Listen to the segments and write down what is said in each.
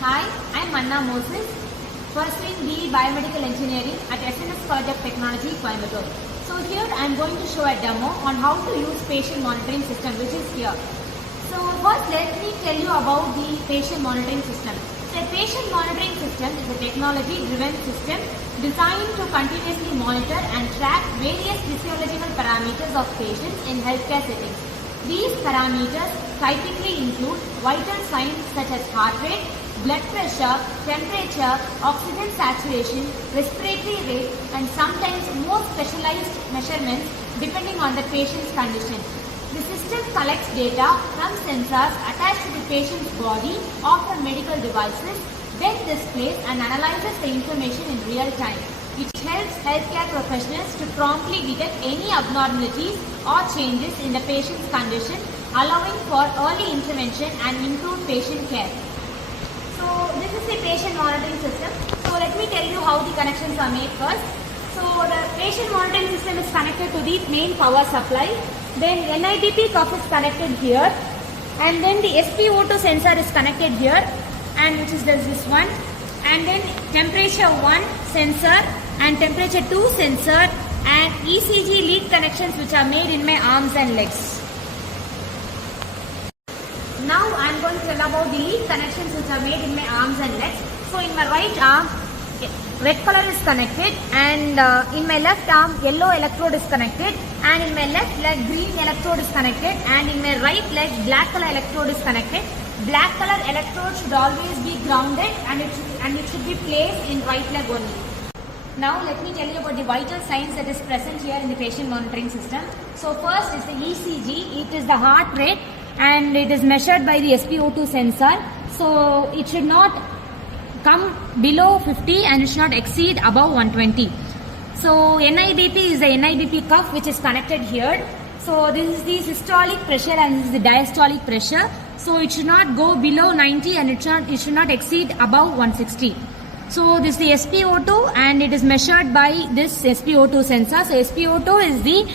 Hi, I'm Manna Moses, pursuing BE Biomedical Engineering at SNS College of Technology, Coimbatore. So here I'm going to show a demo on how to use patient monitoring system, which is here. So first let me tell you about the patient monitoring system. The patient monitoring system is a technology-driven system designed to continuously monitor and track various physiological parameters of patients in healthcare settings. These parameters typically include vital signs such as heart rate, blood pressure, temperature, oxygen saturation, respiratory rate, and sometimes more specialized measurements depending on the patient's condition. The system collects data from sensors attached to the patient's body or from medical devices, then displays and analyzes the information in real time. It helps healthcare professionals to promptly detect any abnormalities or changes in the patient's condition, allowing for early intervention and improved patient care. So this is the patient monitoring system. So let me tell you how the connections are made first. So the patient monitoring system is connected to the main power supply. Then NIBP cuff is connected here, and then the SpO2 sensor is connected here, and which is this one, and then temperature 1 sensor and temperature 2 sensor and ECG lead connections which are made in my arms and legs. Now I am going to tell about the lead connections which are made in my arms and legs. So in my right arm, red color is connected, and in my left arm, yellow electrode is connected, and in my left leg, green electrode is connected, and in my right leg, black color electrode is connected. Black color electrode should always be grounded, and it should be placed in right leg only. Now let me tell you about the vital signs that is present here in the patient monitoring system. So first is the ECG. It is the heart rate, and it is measured by the SpO2 sensor. So it should not come below 50 and it should not exceed above 120. So NIBP is the NIBP cuff which is connected here. So this is the systolic pressure and this is the diastolic pressure. So it should not go below 90 and it should not exceed above 160. So this is the SpO2 and it is measured by this SpO2 sensor. So SpO2 is the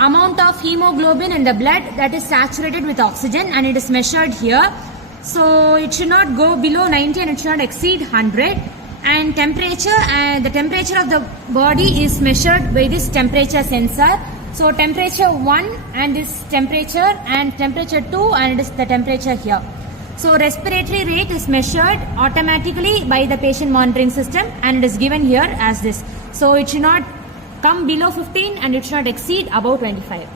amount of hemoglobin in the blood that is saturated with oxygen, and it is measured here. So it should not go below 90 and it should not exceed 100. And temperature, the temperature of the body is measured by this temperature sensor. So temperature 1 and this temperature, and temperature 2 and it is the temperature here. So respiratory rate is measured automatically by the patient monitoring system, and it is given here as this. So it should not come below 15 and it should not exceed above 25.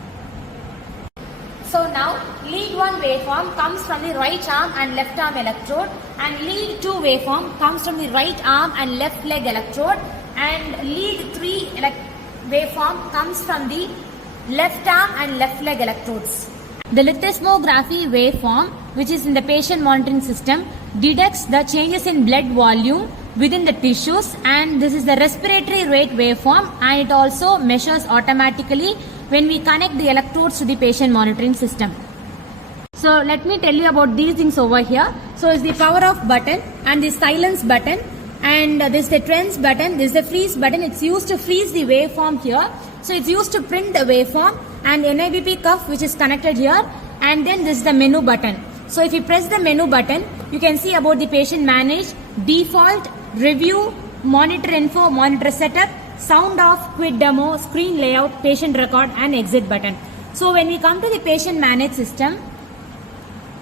So now lead 1 waveform comes from the right arm and left arm electrode, and lead 2 waveform comes from the right arm and left leg electrode, and lead 3 waveform comes from the left arm and left leg electrodes. The lithosmography waveform, which is in the patient monitoring system, detects the changes in blood volume within the tissues, and this is the respiratory rate waveform, and it also measures automatically when we connect the electrodes to the patient monitoring system. So let me tell you about these things over here. So it's the power off button and the silence button, and this is the trends button, this is the freeze button. It's used to freeze the waveform here. So it's used to print the waveform, and NIBP cuff which is connected here, and then this is the menu button. So if you press the menu button, you can see about the patient manage, default, review, monitor info, monitor setup, sound off, quit demo, screen layout, patient record, and exit button. So when we come to the patient manage system,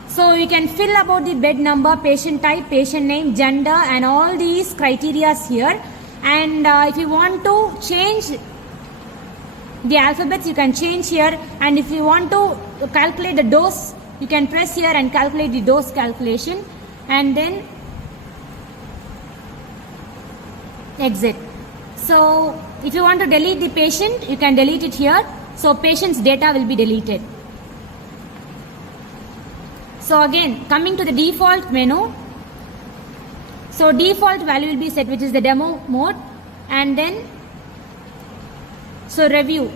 so you can fill about the bed number, patient type, patient name, gender, and all these criteria here. And if you want to change the alphabets, you can change here. And if you want to calculate the dose, you can press here and calculate the dose calculation, and then exit. So if you want to delete the patient, you can delete it here. So patient's data will be deleted. So again, coming to the default menu. So default value will be set, which is the demo mode, and then so review.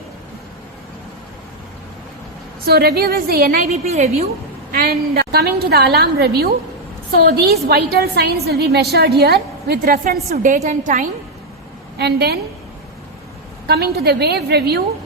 So review is the NIBP review, and coming to the alarm review. So these vital signs will be measured here with reference to date and time, and then coming to the wave review,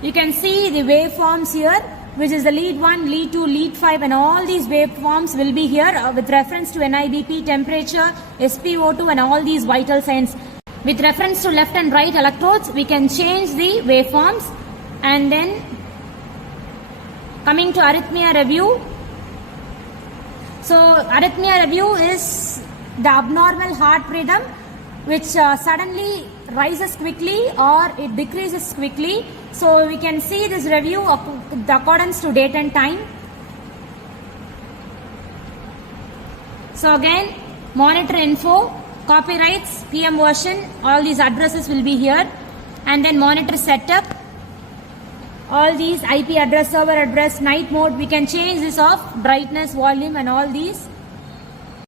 you can see the waveforms here which is the lead 1, lead 2, lead 5, and all these waveforms will be here with reference to NIBP, temperature, SpO2, and all these vital signs. With reference to left and right electrodes, we can change the waveforms. And then coming to arrhythmia review. So arrhythmia review is the abnormal heart rhythm which suddenly rises quickly or it decreases quickly. So we can see this review the accordance to date and time. So again, monitor info, copyrights, PM version, all these addresses will be here. And then monitor setup, all these IP address, server address, night mode, we can change this off, brightness, volume, and all these.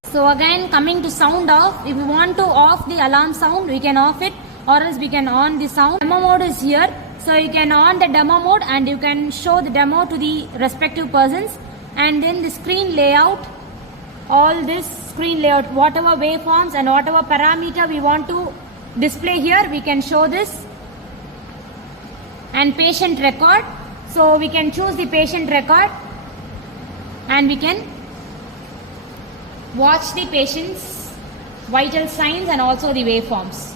So again, coming to sound off, if we want to off the alarm sound, we can off it, or else we can on the sound. Demo mode is here, so you can on the demo mode and you can show the demo to the respective persons. And then the screen layout, all this screen layout, whatever waveforms and whatever parameter we want to display here, we can show this. And patient record, so we can choose the patient record and we can watch the patient's vital signs and also the waveforms.